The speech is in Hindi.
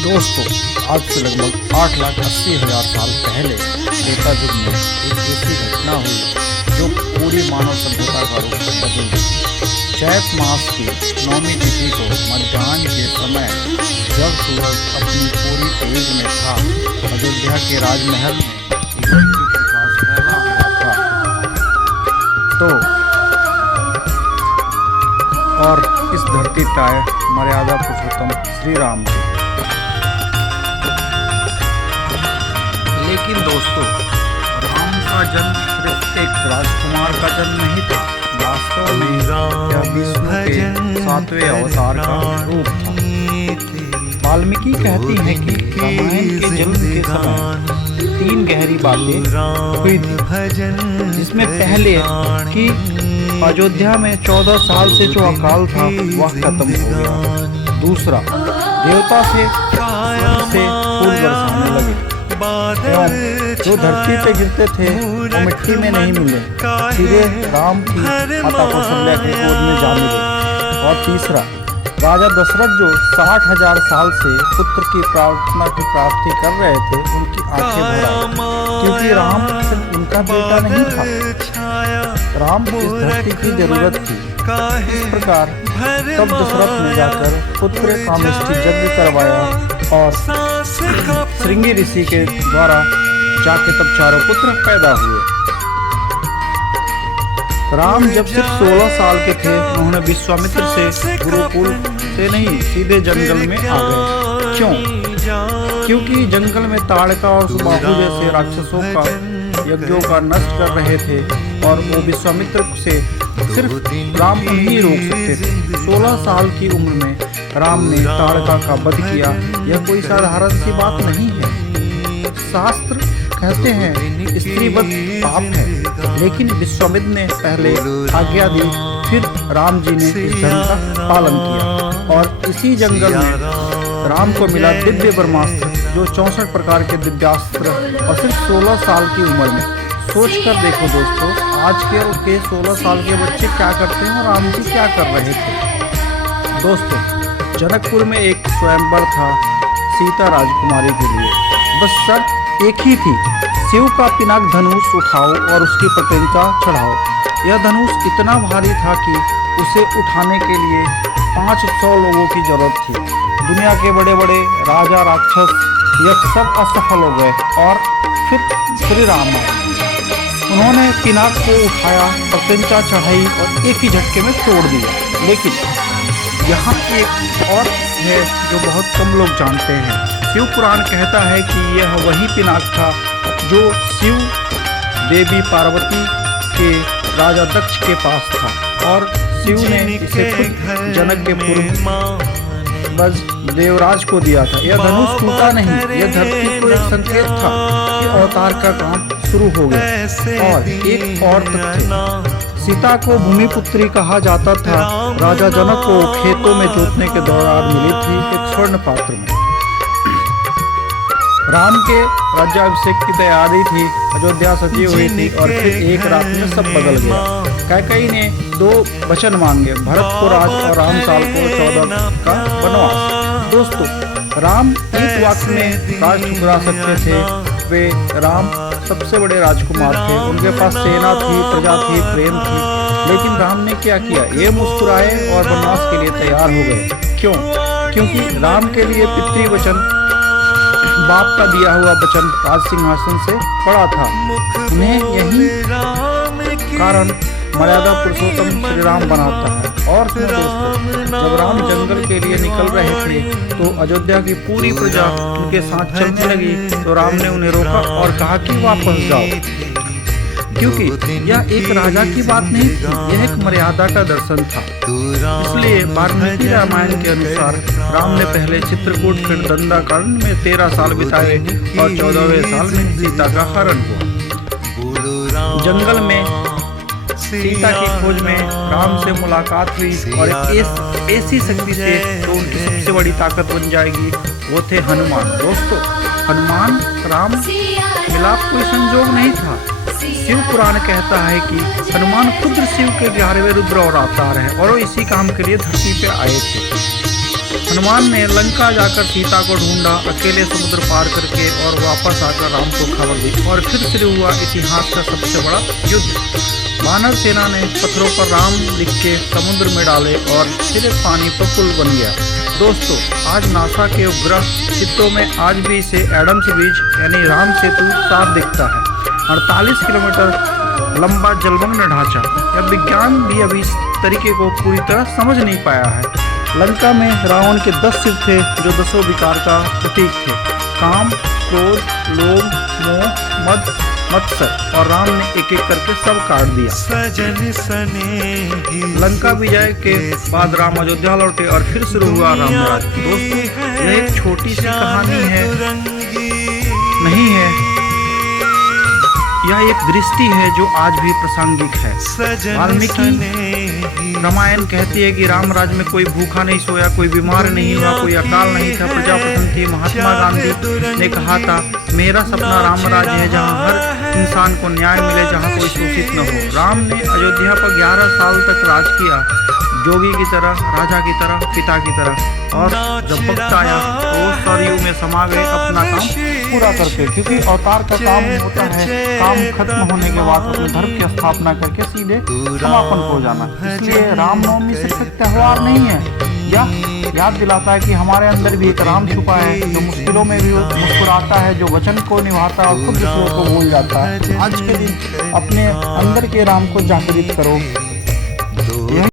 दोस्तों, आज से लगभग 8,80,000 साल पहले त्रेता युग में एक ऐसी घटना हुई जो पूरी मानव सभ्यता का रुख बदल दी। चैत मास की 9वीं तिथि को मध्याह्न के समय जब सूरज अपनी पूरी तेज में था, अयोध्या के राजमहल में एक दिव्य प्रकाश फैला हुआ था। और इस धरती पर मर्यादा पुरुषोत्तम श्री राम थे। लेकिन दोस्तों, राम का जन्म सिर्फ एक राजकुमार का जन्म नहीं था। वास्तव में यह विष्णु के 7वें अवतार का रूप था। वाल्मीकि कहती हैं कि रामायण के जन्म के समय 3 गहरी बातें हुई थी, जिसमें पहले कि अयोध्या में 14 साल से जो अकाल था वह खत्म हो गया। दूसरा, देवता से फूल बरसाने लगे एवं जो धरती पे गिरते थे वो मिट्टी में नहीं मिले, सीधे राम की माता कौशल्या के गोद में जा मिले। और तीसरा, राजा दशरथ जो 60,000 साल से पुत्र की प्रार्थना की प्राप्ति कर रहे थे, उनकी आंखें भर आई, क्योंकि राम सिर्फ उनका बेटा नहीं था, राम को इस धरती की जरूरत थी। इस प्रकार तब दशरथ ने जाकर पुत्र कामेष्टि यज्ञ करवाया और श्रृंगी ऋषि के द्वारा जाके तब 4 पुत्र पैदा हुए। राम जब सिर्फ 16 साल के थे, उन्होंने विश्वामित्र से गुरुकुल से नहीं सीधे जंगल में आ गए। क्यों? क्योंकि जंगल में ताड़का और सुबाहु जैसे राक्षसों का यज्ञों का नष्ट कर रहे थे और वो विश्वामित्र से सिर्फ राम ही रोक सकते थे। 16 साल की उम्र में राम ने ताड़का का वध किया। यह कोई साधारण सी बात नहीं है। शास्त्र कहते हैं स्त्री वध पाप है, लेकिन विश्वामित्र ने पहले आज्ञा दी, फिर राम जी ने इस धर्म का पालन किया। और इसी जंगल में राम को मिला दिव्य ब्रह्मास्त्र, जो 64 प्रकार के दिव्यास्त्र, और सिर्फ 16 साल की उम्र में। सोच कर देखो दोस्तों, आज के 16 साल के बच्चे क्या करते हैं और राम जी क्या कर रहे थे। दोस्तों, जनकपुर में एक स्वयंवर था सीता राजकुमारी के लिए। बस शर्त एक ही थी, शिव का पिनाक धनुष उठाओ और उसकी प्रत्यंचा चढ़ाओ। यह धनुष इतना भारी था कि उसे उठाने के लिए 500 लोगों की जरूरत थी। दुनिया के बड़े बड़े राजा, राक्षस, यक्ष सब असफल हो गए और फिर श्री राम आए। उन्होंने पिनाक को उठाया, प्रत्यंचा चढ़ाई और एक ही झटके में तोड़ दिया। लेकिन यहाँ एक और है जो बहुत कम लोग जानते हैं। शिव पुराण कहता है कि यह वही पिनाक था जो शिव देवी पार्वती के राजा दक्ष के पास था, और शिव ने इसे खुद जनक के पूर्व बस देवराज को दिया था। यह धनुष टूटा नहीं, यह धरती को एक संकेत था कि अवतार का काम शुरू हो गया। और एक और तथ्य, सीता को भूमिपुत्री कहा जाता था। राजा जनक को खेतों में जोतने के दौरान मिली थी एक स्वर्ण पात्र में। राम के राज्याभिषेक की तैयारी थी, अयोध्या सजी हुई थी, और फिर एक रात में सब बदल गया। कैकेयी ने 2 वचन मांगे, भरत को राज और राम साल को 14 का वनवास। दोस्तों, राम एक वाक्य में राज ठुकरा सकते थे। वे राम सबसे बड़े राजकुमार थे, उनके पास सेना थी, प्रजा थी, प्रेम थी। लेकिन राम ने क्या किया? ये मुस्कुराए और वनवास के लिए तैयार हो गए। क्यों? क्योंकि राम के लिए पितृवचन, बाप का दिया हुआ वचन राज सिंहासन से बड़ा था। उन्हें यही कारण मर्यादा पुरुषोत्तम श्री राम बनाता है। और दोस्तों, जब राम जंगल के लिए निकल रहे थे तो अयोध्या की पूरी प्रजा उनके साथ चलने लगी, तो राम ने उन्हें रोका और कहा कि वापस जाओ, क्योंकि यह एक राजा की बात नहीं थी, यह एक मर्यादा का दर्शन था। इसलिए वाल्मीकि रामायण के अनुसार राम ने पहले चित्रकूट, फिर दंडाकारण्य में 13 साल बिताए और 14वें साल में सीता का हरण हुआ। जंगल में सीता की खोज में राम से मुलाकात हुई और एक ऐसी शक्ति से जो उनकी सबसे बड़ी ताकत बन जाएगी, वो थे हनुमान। दोस्तों, हनुमान राम मिलाप कोई संजोग नहीं था। शिव पुराण कहता है कि हनुमान खुद शिव के 11वें रुद्र और अवतार हैं और वो इसी काम के लिए धरती पे आए थे। हनुमान ने लंका जाकर सीता को ढूंढा, अकेले समुद्र पार करके, और वापस आकर राम को खबर दी, और फिर शुरू हुआ इतिहास का सबसे बड़ा युद्ध। वानर सेना ने पत्थरों पर राम लिख के समुद्र में डाले और फिर पानी पर पुल बन गया। दोस्तों, आज नासा के उपग्रह चित्रों में आज भी इसे एडम्स ब्रिज यानी राम सेतु साफ दिखता है। 48 किलोमीटर लंबा जलमग्न ढांचा। यह विज्ञान भी अभी इस तरीके को पूरी तरह समझ नहीं पाया है। लंका में रावण के 10 सिर थे जो 10 विकार का प्रतीक थे, काम, क्रोध, लोभ, मोह, मद, मत्सर, और राम ने एक एक करके सब काट दिया। लंका विजय के बाद राम अयोध्या लौटे और फिर शुरू हुआ रामराज। दोस्तों, यह एक छोटी सी कहानी है नहीं है, यह एक दृष्टि है जो आज भी प्रासंगिक है। वाल्मीकि रामायण कहती है कि राम राज्य में कोई भूखा नहीं सोया, कोई बीमार नहीं हुआ, कोई अकाल नहीं था, प्रजा प्रसन्न थी। महात्मा गांधी ने कहा था, मेरा सपना राम राज्य है जहाँ हर इंसान को न्याय मिले, जहाँ कोई शोषित न हो। राम ने अयोध्या पर 11 साल तक राज किया, जोगी की तरह, राजा की तरह, पिता की तरह, और जब वक्त आया तो वो सरयू में समा गए अपना काम पूरा करके, क्योंकि अवतार का काम होता है काम खत्म होने के बाद अपने धर्म की स्थापना करके सीधे समापन हो जाना। इसलिए रामनवमी सिर्फ एक त्यौहार नहीं है, यह याद दिलाता है कि हमारे अंदर भी एक राम छुपा है जो मुश्किलों में भी मुस्कुराता है, जो वचन को निभाता है और खुद दूसरों को भूल जाता है। आज के दिन अपने अंदर के राम को जागृत करो।